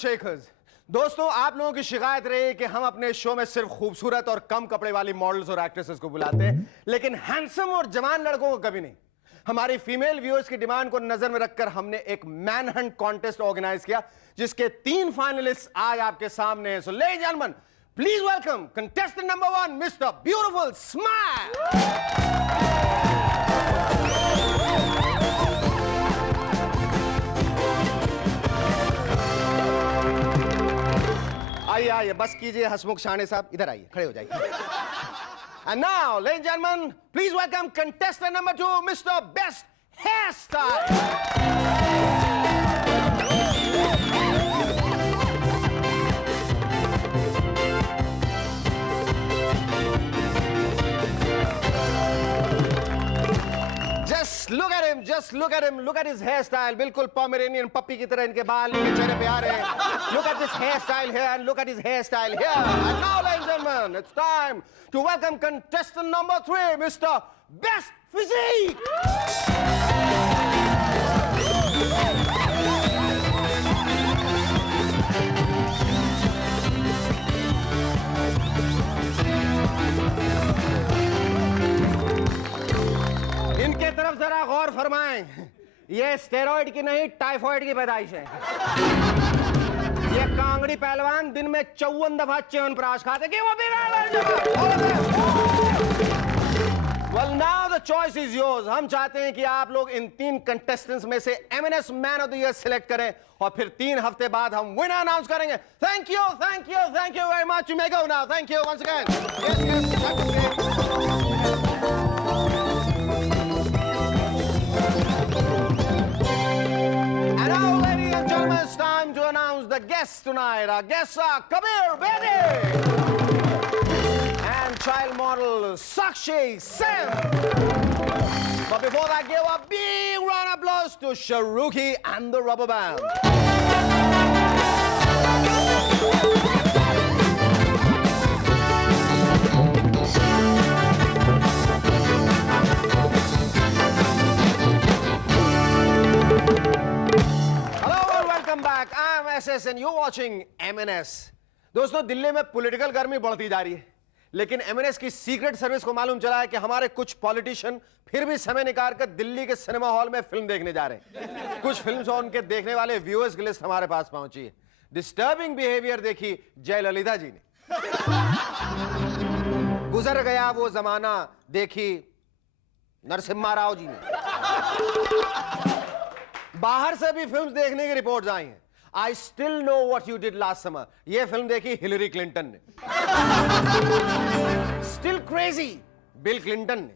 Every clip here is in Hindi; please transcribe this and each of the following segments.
शेखर्स। दोस्तों, आप लोगों की शिकायत रही कि हम अपने शो में सिर्फ खूबसूरत और कम कपड़े वाली मॉडल्स और एक्ट्रेसेस को बुलाते हैं, लेकिन हैंडसम और जवान लड़कों को कभी नहीं। हमारी फीमेल व्यूअर्स की डिमांड को नजर में रखकर हमने एक मैन हंट कॉन्टेस्ट ऑर्गेनाइज किया, जिसके 3 फाइनलिस्ट आज आपके सामने हैं। So ladies and gentleman, please welcome contestant number 1, mister beautiful smile. आइए आइए, बस कीजिए हसमुख शाने साहब, इधर आइए, खड़े हो जाइए। And now, ladies and gentlemen, please welcome contestant number 2, Mr. Best Hairstyle. Just look at him, look at his hairstyle. बिल्कुल Pomeranian puppy की तरह इनके बाल इनके चेहरे पे आ रहे हैं. Look at this hairstyle here and look at his hairstyle here. And now, ladies and gentlemen, it's time to welcome contestant number 3, Mr. Best Physique. इनके तरफ जरा गौर फरमाएं, ये स्टेरॉइड की नहीं टाइफॉइड की पैदाइश है। ये कांगड़ी पहलवान दिन में 54 दफा च्यवनप्राश खाते कि वो Well, now the choice is yours. हम चाहते हैं कि आप लोग इन 3 कंटेस्टेंट्स में से M&S man of the year select करें और फिर 3 हफ्ते बाद हम विनर अनाउंस करेंगे। Thank you very much. You may go now. Thank you once again. It's time to announce the guests tonight. Our guests are Kabir Bedi and child model Sakshi Sen. But before that, give a big round of applause to Shahrukhi and the Rubber Band. SS and you're watching M&S. दोस्तों, दिल्ली में पॉलिटिकल गर्मी बढ़ती जा रही है, लेकिन M&S की सीक्रेट सर्विस को मालूम चला है कि हमारे कुछ पॉलिटिशियन फिर भी समय निकाल कर दिल्ली के सिनेमा हॉल में फिल्म देखने जा रहे हैं। कुछ फिल्म्स और उनके देखने वाले व्यूअर्स की लिस्ट हमारे पास पहुंची है। डिस्टर्बिंग बिहेवियर देखी जयललिता जी ने, गुजर गया वो जमाना देखी नरसिम्हा राव जी ने, बाहर से भी फिल्म्स देखने की रिपोर्ट्स आई हैं। I still know what you did last summer. ये फिल्म देखी हिलरी क्लिंटन ने। Still crazy, बिल क्लिंटन ने।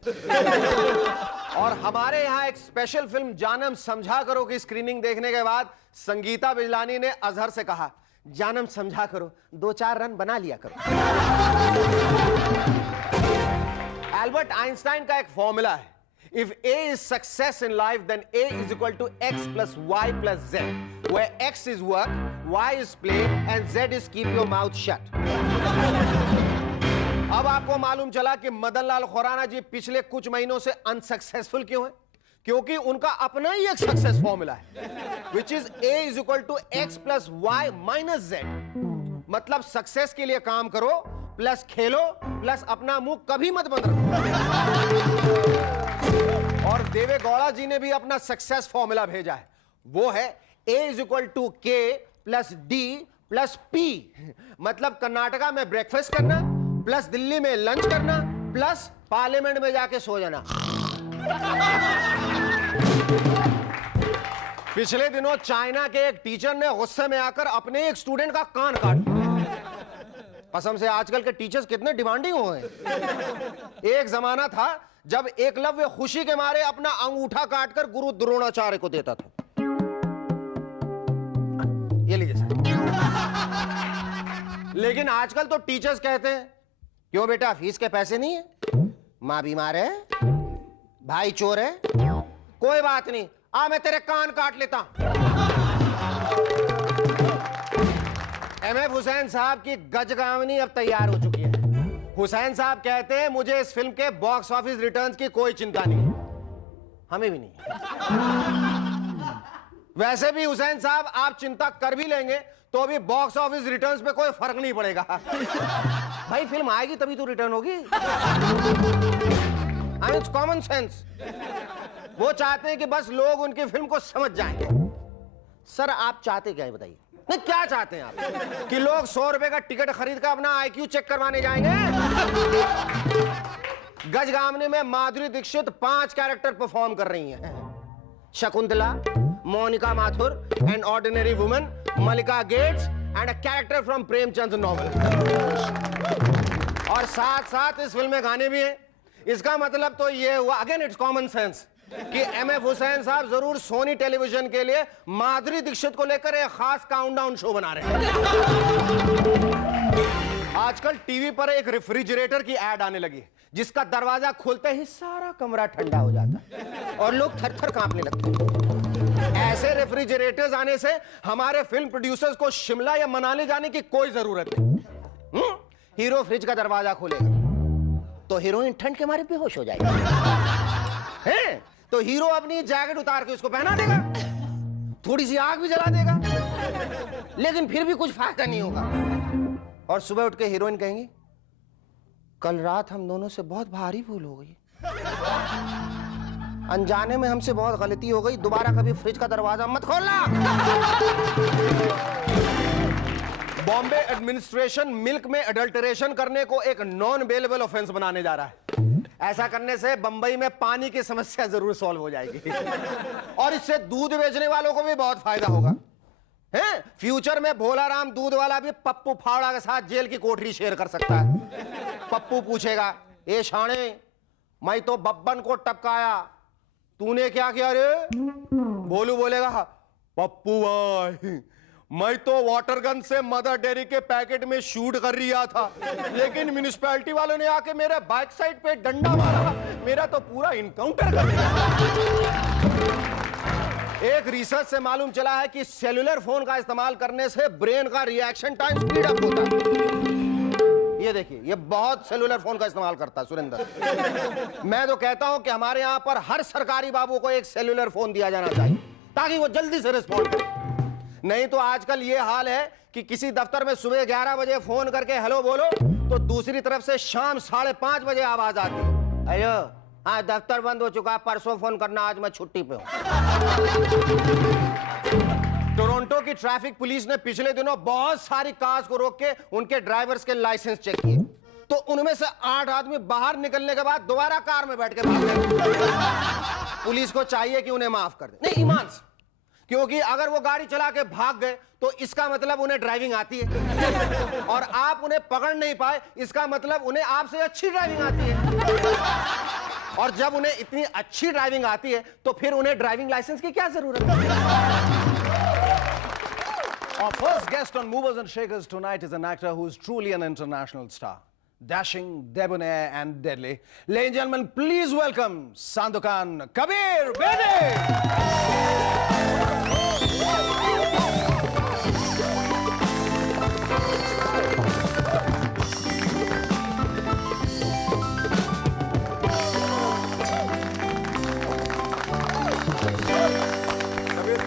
और हमारे यहाँ एक स्पेशल फिल्म जानम समझा करो की स्क्रीनिंग देखने के बाद संगीता बिजलानी ने अजहर से कहा, जानम समझा करो, 2-4 रन बना लिया करो। एल्बर्ट आइंस्टाइन का एक फॉर्मूला है, if A is success in life, then A is equal to X plus Y plus Z, where X is work, Y is play, and Z is keep your mouth shut. अब आपको मालूम चला कि मदन लाल खुराना जी पिछले कुछ महीनों से अनसक्सेसफुल क्यों हैं? क्योंकि उनका अपना ही एक सक्सेस फॉर्मूला है, which is A is equal to X plus Y minus Z. मतलब सक्सेस के लिए काम करो प्लस खेलो प्लस अपना मुंह कभी मत बंद रखो। और देवे गौड़ा जी ने भी अपना सक्सेस फॉर्मूला भेजा है, वो है A is equal to K plus D plus P. मतलब कर्नाटका में ब्रेकफास्ट करना प्लस दिल्ली में लंच करना प्लस पार्लियामेंट में जाके सो जाना। पिछले दिनों चाइना के एक टीचर ने गुस्से में आकर अपने एक स्टूडेंट का कान काट दिया। कसम से आजकल के टीचर्स कितने डिमांडिंग हो गए। एक जमाना था जब एकलव्य खुशी के मारे अपना अंगूठा काटकर गुरु द्रोणाचार्य को देता था। ये लीजिए सर। लेकिन आजकल तो टीचर्स कहते हैं, क्यों बेटा फीस के पैसे नहीं है? मां बीमार है, भाई चोर है, कोई बात नहीं, आ मैं तेरे कान काट लेता। M.F. हुसैन साहब की गजगावनी अब तैयार हो चुकी है। हुसैन साहब कहते हैं, मुझे इस फिल्म के बॉक्स ऑफिस रिटर्न्स की कोई चिंता नहीं, हमें भी नहीं। वैसे भी हुसैन साहब आप चिंता कर भी लेंगे तो अभी बॉक्स ऑफिस रिटर्न्स पे कोई फर्क नहीं पड़ेगा। भाई फिल्म आएगी तभी तो रिटर्न होगी। It's common sense. वो चाहते हैं कि बस लोग उनकी फिल्म को समझ जाएं। सर आप चाहते क्या है बताइए? नहीं क्या चाहते हैं आप? कि लोग 100 रुपए का टिकट खरीद कर अपना IQ चेक करवाने जाएंगे? गजगामनी में माधुरी दीक्षित 5 कैरेक्टर परफॉर्म कर रही हैं। Shakuntala, Monica Mathur, an ordinary woman, Mallika Gates and a character from Premchand novel. और साथ साथ इस फिल्म में गाने भी हैं। इसका मतलब तो ये हुआ, अगेन इट्स कॉमन सेंस, कि MF हुसैन साहब जरूर सोनी टेलीविजन के लिए माधुरी दीक्षित को लेकर एक खास काउंटडाउन शो बना रहे हैं। आजकल टीवी पर एक रेफ्रिजरेटर की एड आने लगी, जिसका दरवाजा खोलते ही सारा कमरा ठंडा हो जाता है और लोग थर-थर कांपने लगते हैं। ऐसे रेफ्रिजरेटर्स आने से हमारे फिल्म प्रोड्यूसर्स को शिमला या मनाली जाने की कोई जरूरत नहीं। हीरो फ्रिज का दरवाजा खोलेगा तो हीरोइन ठंड के मारे बेहोश हो जाएगी, हैं? तो हीरो अपनी जैकेट उतार के उसको पहना देगा, थोड़ी सी आग भी जला देगा, लेकिन फिर भी कुछ फायदा नहीं होगा। और सुबह उठ के हीरोइन कहेंगी, कल रात हम दोनों से बहुत भारी भूल हो गई, अनजाने में हमसे बहुत गलती हो गई, दोबारा कभी फ्रिज का दरवाजा मत खोलना। बॉम्बे एडमिनिस्ट्रेशन मिल्क में अडल्टरेशन करने को एक नॉन बेलेबल ऑफेंस बनाने जा रहा है। ऐसा करने से बंबई में पानी की समस्या जरूर सॉल्व हो जाएगी और इससे दूध बेचने वालों को भी बहुत फायदा होगा। हैं? फ्यूचर में भोलाराम दूध वाला भी पप्पू फावड़ा के साथ जेल की कोठरी शेयर कर सकता है। पप्पू पूछेगा, ए शाणे, मैं तो बब्बन को टपकाया, तूने क्या किया रे? भोलू बोलेगा, पप्पू भाई मैं तो वाटर गन से मदर डेयरी के पैकेट में शूट कर रहा था, लेकिन म्युनिसिपैलिटी वालों ने आके मेरे बैक साइड पे डंडा मारा, मेरा तो पूरा इनकाउंटर कर दिया। एक रिसर्च से मालूम चला है कि सेलुलर फोन का इस्तेमाल करने से ब्रेन का रिएक्शन टाइम स्पीड अप होता है। ये देखिए, ये बहुत सेलुलर फोन का इस्तेमाल करता है सुरेंद्र। मैं तो कहता हूं कि हमारे यहां पर हर सरकारी बाबू को एक सेलुलर फोन दिया जाना चाहिए ताकि वो जल्दी से रिस्पॉन्ड करे। नहीं तो आजकल ये हाल है कि किसी दफ्तर में सुबह 11 बजे फोन करके हेलो बोलो तो दूसरी तरफ से शाम 5:30 बजे आवाज आती है, अयो हाँ दफ्तर बंद हो चुका, परसों फोन करना, आज मैं छुट्टी पे हूं। टोरंटो की ट्रैफिक पुलिस ने पिछले दिनों बहुत सारी कार्स को रोक के उनके ड्राइवर्स के लाइसेंस चेक किए, तो उनमें से 8 आदमी बाहर निकलने के बाद दोबारा कार में बैठ के भाग गए। पुलिस को चाहिए कि उन्हें माफ कर दे, नहीं ईमान से, क्योंकि अगर वो गाड़ी चला के भाग गए तो इसका मतलब उन्हें ड्राइविंग आती है और आप उन्हें पकड़ नहीं पाए, इसका मतलब उन्हें आपसे अच्छी ड्राइविंग आती है। और जब उन्हें इतनी अच्छी ड्राइविंग आती है तो फिर उन्हें ड्राइविंग लाइसेंस की क्या जरूरत है? Our first guest on Movers and Shakers tonight is an actor who is truly an international star. Dashing, debonair and deadly. Ladies and gentlemen, please welcome Sandokan Kabir Bedi.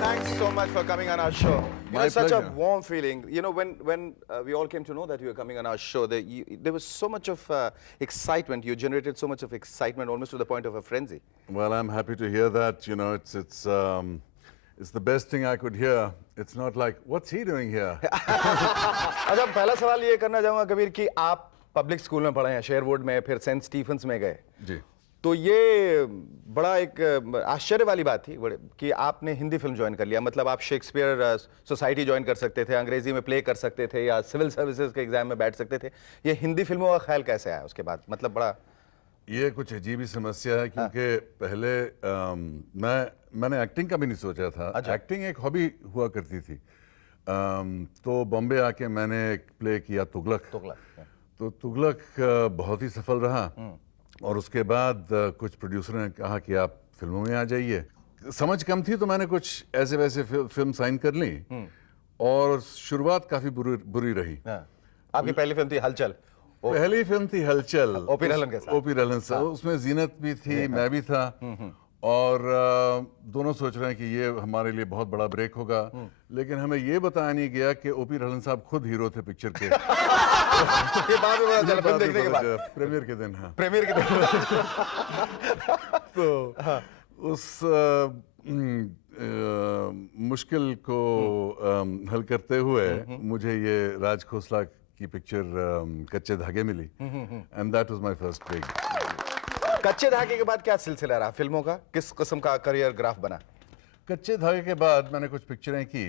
Thanks so much for coming on our show. My It's such a pleasure. warm feeling. You know, when we all came to know that you were coming on our show, there was so much of excitement. You generated so much of excitement, almost to the point of a frenzy. Well, I'm happy to hear that. You know, it's the best thing I could hear. It's not like, what's he doing here? अच्छा, पहला सवाल ये करना चाहूँगा कबीर कि आप पब्लिक स्कूल में पढ़े हैं, शेरवुड में, फिर सेंट स्टीफेंस में गए। जी। तो ये बड़ा एक आश्चर्य वाली बात थी कि आपने हिंदी फिल्म ज्वाइन कर लिया। मतलब आप शेक्सपियर सोसाइटी ज्वाइन कर सकते थे, अंग्रेजी में प्ले कर सकते थे, या सिविल सर्विसेज के एग्जाम में बैठ सकते थे। ये हिंदी फिल्मों का ख्याल कैसे आया उसके बाद? मतलब बड़ा ये कुछ अजीब ही समस्या है, क्योंकि पहले मैंने एक्टिंग का भी नहीं सोचा था। अच्छा। एक्टिंग एक हॉबी हुआ करती थी। तो बॉम्बे आके मैंने एक प्ले किया तुगलक। तो तुगलक बहुत ही सफल रहा और उसके बाद कुछ प्रोड्यूसर ने कहा कि आप फिल्मों में आ जाइए। समझ कम थी तो मैंने कुछ ऐसे वैसे फिल्म साइन कर ली और शुरुआत काफी बुरी रही। आपकी पहली फिल्म थी हलचल। पहली फिल्म थी हलचल, ओपी रलन के साथ। ओपी रलन साहब, उसमें जीनत भी थी, मैं भी था और दोनों सोच रहे हैं कि ये हमारे लिए बहुत बड़ा ब्रेक होगा, लेकिन हमें ये बताया नहीं गया कि ओपी रहलन साहब खुद हीरो थे पिक्चर के। ये बाद में पता चला फिल्म देखने के बाद, प्रीमियर के दिन। हाँ, प्रीमियर के दिन। तो उस मुश्किल को हल करते हुए मुझे ये राज खोसला की पिक्चर कच्चे धागे मिली, and that was my first break. Kachche Dhaage के बाद क्या सिलसिला रहा फिल्मों का? किस किस्म का करियर ग्राफ बना? कच्चे धागे के बाद मैंने कुछ पिक्चरें की,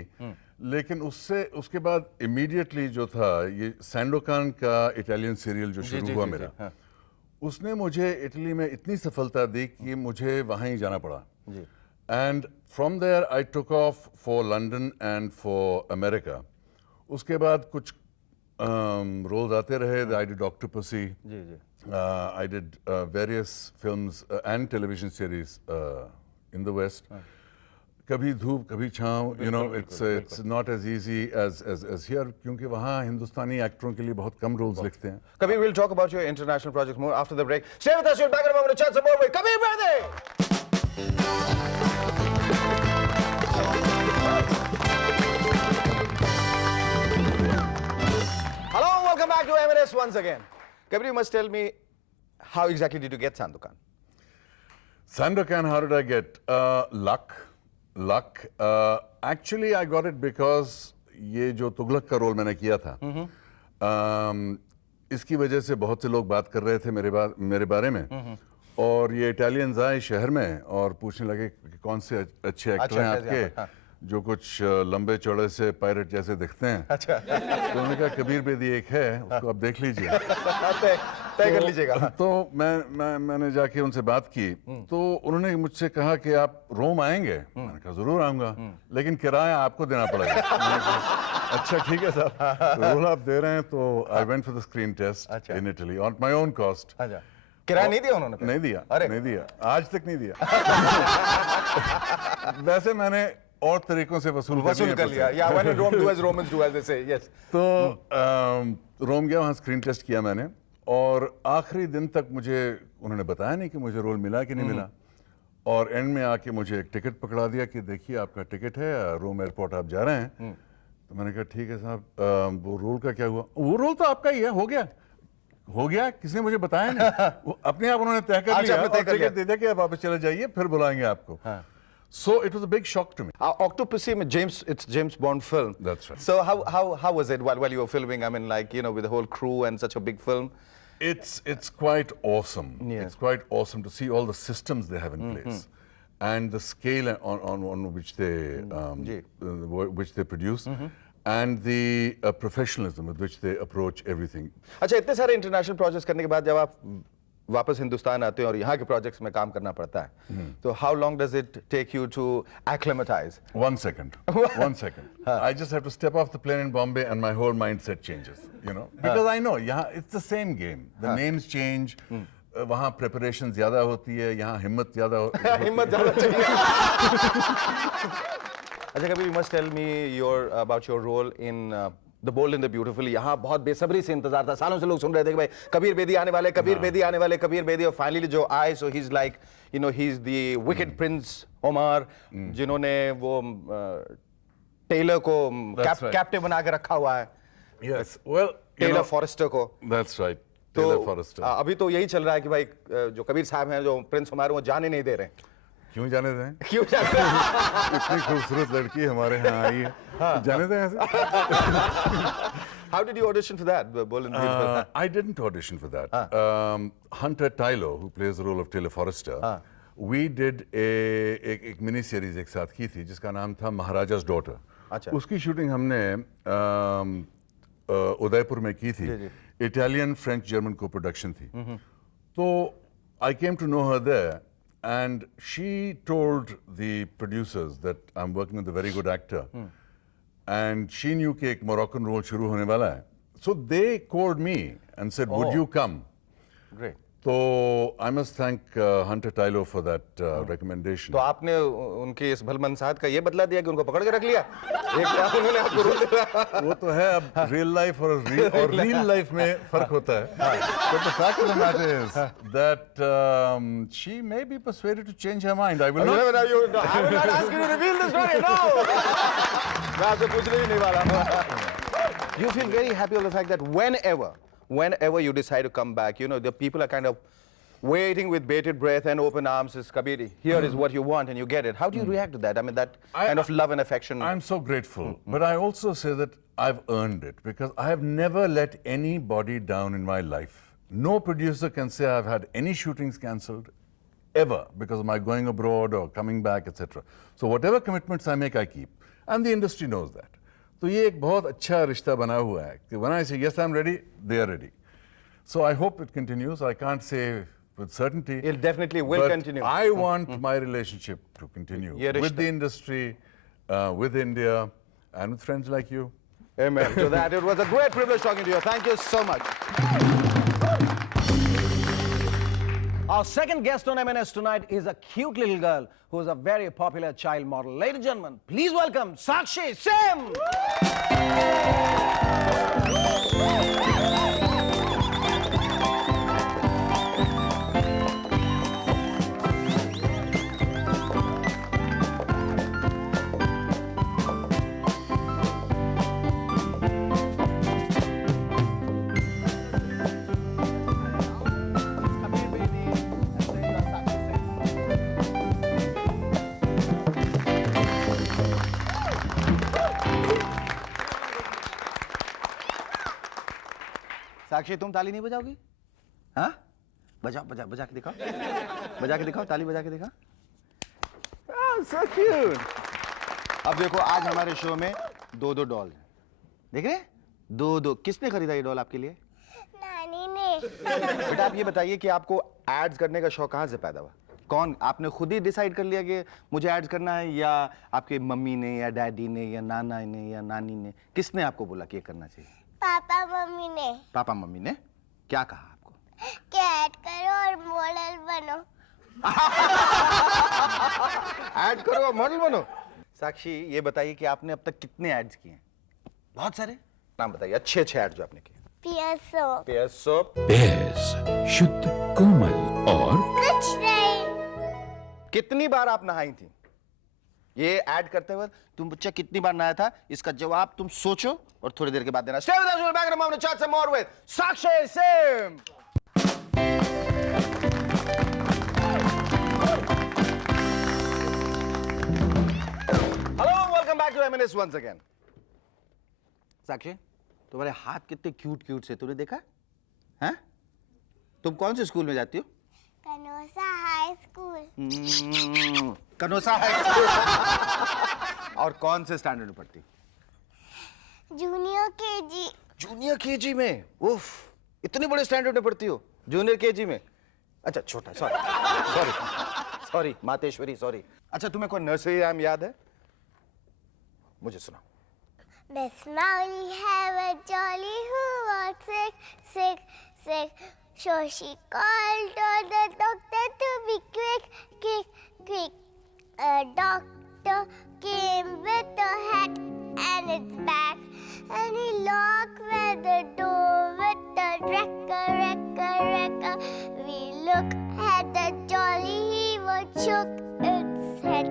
लेकिन उसके बाद इमीडिएटली जो था ये सैंडोकान का इटालियन सीरियल जो शुरू हुआ मेरा, हाँ। उसने मुझे इटली में इतनी सफलता दी कि मुझे वहाँ ही जाना पड़ा। And from there I took off for London and for America. उसके बाद कुछ रोल्स आते रहे। I did Octopussy, I did various films and television series in the West. कभी धूप कभी छाँव, you know, it's not as easy as here, क्योंकि वहाँ हिंदुस्तानी एक्टरों के लिए बहुत कम रोल्स लिखते हैं। Kabir, we'll talk about your international projects more after the break. Stay with us. We're back in a moment to chat some more with Kabir Bedi. Hello, welcome back to M&S once again. Kabir, you must tell me, how exactly did you get Sandokan? Sandokan, how did I get? Luck. Actually, I got it because ये जो तुगलक का रोल मैंने किया था, इसकी वजह से बहुत से लोग बात कर रहे थे मेरे बारे में, और ये इटालियंस आए शहर में और पूछने लगे कि कौन से अच्छे एक्टर हैं आपके, जो कुछ लंबे चौड़े से पायरेट जैसे दिखते हैं। अच्छा। तो उन्होंने कहा कबीर बेदी एक है, उसको आप देख लीजिए। तय कर लीजिएगा। तो मैंने जाके उनसे बात की, तो उन्होंने मुझसे कहा कि आप रोम आएंगे। मैंने कहा जरूर आऊंगा, लेकिन किराया आपको देना पड़ेगा। मैंने कहा, अच्छा ठीक है साहब, रोल आप दे रहे हैं। तो I went for the screen test in Italy on my own cost. किराया नहीं दिया उन्होंने? नहीं दिया। अरे नहीं दिया, आज तक नहीं दिया। वैसे मैंने और तरीकों से वसूल कर लिया। या when in Rome do as Romans do, as they say. Yes. तो रोम गया, वहाँ स्क्रीन टेस्ट किया मैंने, और आखिरी दिन तक मुझे उन्होंने बताया नहीं कि मुझे रोल मिला कि नहीं मिला, और एंड में आके मुझे एक टिकट पकड़ा दिया कि देखिए आपका टिकट है, रोम एयरपोर्ट आप जा रहे हैं। तो मैंने कहा ठीक है साहब, वो रोल का क्या हुआ? वो रोल तो आपका ही है, हो गया, किसी ने मुझे बताया नहीं। वो अपने आप उन्होंने तय कर लिया, टिकट दे दिया कि आप वापस चले जाइए, फिर बुलाएंगे आपको। So it was a big shock to me. Octopussy, it's James Bond film. That's right. So how was it while you were filming? I mean, like, you know, with the whole crew and such a big film. It's quite awesome. Yeah. It's quite awesome to see all the systems they have in place, and the scale on which they produce, and the professionalism with which they approach everything. अच्छा, इतने सारे इंटरनेशनल प्रोजेक्ट्स करने के बाद जब आप वापस हिंदुस्तान आते हैं और यहाँ के प्रोजेक्ट्स में काम करना पड़ता है, तो how long does it take you to acclimatize? 1 second. 1 second. I just have to step off the plane in Bombay and my whole mindset changes, you know, because I know यहाँ it's the same game. The names change. वहाँ preparation ज़्यादा होती है, यहाँ हिम्मत ज़्यादा होती है। हिम्मत ज़्यादा चाहिए। अच्छा Kabir, you must tell me about your role in The Bold and the Beautiful. यहाँ बहुत बेसब्री से इंतजार था, सालों से लोग सुन रहे थे कि भाई कबीर बेदी आने वाले, कबीर बेदी आने वाले, कबीर बेदी, और फाइनली जो आए, so he's like, you know, he's the wicked Prince Omar, जिन्होंने वो टेलर को कैप्टिव बना के रखा हुआ है। Yes, well, टेलर फॉरेस्टर को। That's right. तो Taylor Forrester. अभी तो यही चल रहा है कि भाई जो कबीर साहब हैं, जो प्रिंस उमर, वो जाने नहीं दे रहे हैं। क्यों जाने दें? क्यों जाने दें? इतनी खूबसूरत लड़की हमारे यहाँ आई है, जाने दें ऐसे? How did you audition for that? Bold and Beautiful. I didn't audition for that. Hunter Tylo, who plays the role of Taylor Forrester, we did एक मिनी सीरीज एक साथ की थी जिसका नाम था महाराजा's Daughter. अच्छा। उसकी शूटिंग हमने उदयपुर में की थी। इटालियन फ्रेंच जर्मन को प्रोडक्शन थी। तो I came to know her there, and she told the producers that I'm working with a very good actor, and she knew कि एक Moroccan role शुरू होने वाला है. So they called me and said, "Would you come?" Great. तो I must thank Hunter Tylo for that recommendation. तो आपने उनकी इस भलमनसाहत का ये बदला दिया कि उनको पकड़ के रख लिया. एक बार उन्होंने आपको रोक दिया. वो तो है, अब रियल लाइफ और रियल लाइफ में फर्क होता है. तो the fact of the matter is that she may be persuaded to change her mind. I will No, not. no, no, I will not ask you to reveal the story. No. मैं आपसे पूछने ही नहीं वाला. You feel very happy on the fact that whenever you decide to come back, you know, the people are kind of waiting with bated breath and open arms. Is Kabir, here is what you want and you get it. How do you react to that? I mean, that kind of love and affection. I'm so grateful, but I also say that I've earned it because I have never let anybody down in my life. No producer can say I've had any shootings cancelled ever because of my going abroad or coming back, etc. So whatever commitments I make, I keep, and the industry knows that. तो ये एक बहुत अच्छा रिश्ता बना हुआ है कि when I say yes, I'm ready, they are ready. So I hope it continues. I can't say with certainty. It definitely will but continue. I want my relationship to continue ये with रिश्ता. the industry, with India, and with friends like you. Amen to that. It was a great privilege talking to you. Thank you so much. Our second guest on M&S tonight is a cute little girl who is a very popular child model. Ladies and gentlemen, please welcome Sakshi Sim. साक्षी, तुम ताली नहीं बजाओगी? हाँ? बजाओ, बजा के दिखाओ. बजा के दिखाओ, ताली बजा के दिखाओ. Oh, so cute. अब देखो, आज हमारे शो में दो डॉल हैं. देख रहे? दो. किसने खरीदा ये डॉल आपके लिए? नानी ने. बेटा, आप ये बताइए कि आपको एड्स करने का शौक कहाँ से पैदा हुआ? कौन, आपने खुद ही डिसाइड कर लिया कि मुझे एड्स करना है, या आपके मम्मी ने या डैडी ने या नाना ने या नानी ने, किसने आपको बोला कि ये करना चाहिए? पापा मम्मी ने. पापा मम्मी ने क्या कहा आपको? कि ऐड करो और मॉडल बनो. ऐड करो और मॉडल बनो. साक्षी, ये बताइए कि आपने अब तक कितने एड्स किए हैं? बहुत सारे. नाम बताइए, अच्छे एड्स जो आपने किए. पियसो. Pair soap. पेयर्स शुद्ध कोमल और कुछ नहीं. कितनी बार आप नहाई थी? ये ऐड करते हुए तुम बच्चा कितनी बार नहाया था? इसका जवाब तुम सोचो और थोड़ी देर के बाद देना. Stay with us, we'll be back in a moment to chat some more with Sakshi Sim. Hello, welcome back to M&S once again. साक्षी, तुम्हारे हाथ कितने क्यूट से, तूने देखा? हैं? तुम कौन से स्कूल में जाती हो? Canossa high school. Canossa high school. और कौन से स्टैंडर्ड में पढ़ती? Junior KG. जूनियर केजी में. उफ, इतने बड़े स्टैंडर्ड में पढ़ती हो जूनियर केजी में? अच्छा, छोटा. Sorry Mateshwari, sorry. अच्छा, तुम्हें कोई नर्सरी राइम याद है? मुझे सुनाओ. Miss Mowgli have a jolly who was sick. So she called to the doctor to be quick. A doctor came with a hat and its back, and he locked with the door with a wrecker. We look at the jolly, he was shook its head.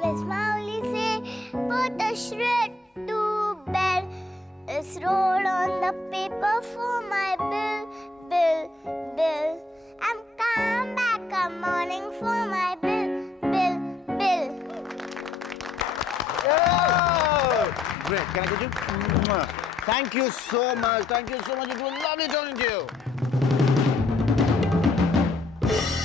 Miss Mowgli said, put a shred to bed. It's rolled on the paper for my bill. I'm come back a morning for my bill. Great. Can I get you? Thank you so much. It was lovely talking to you.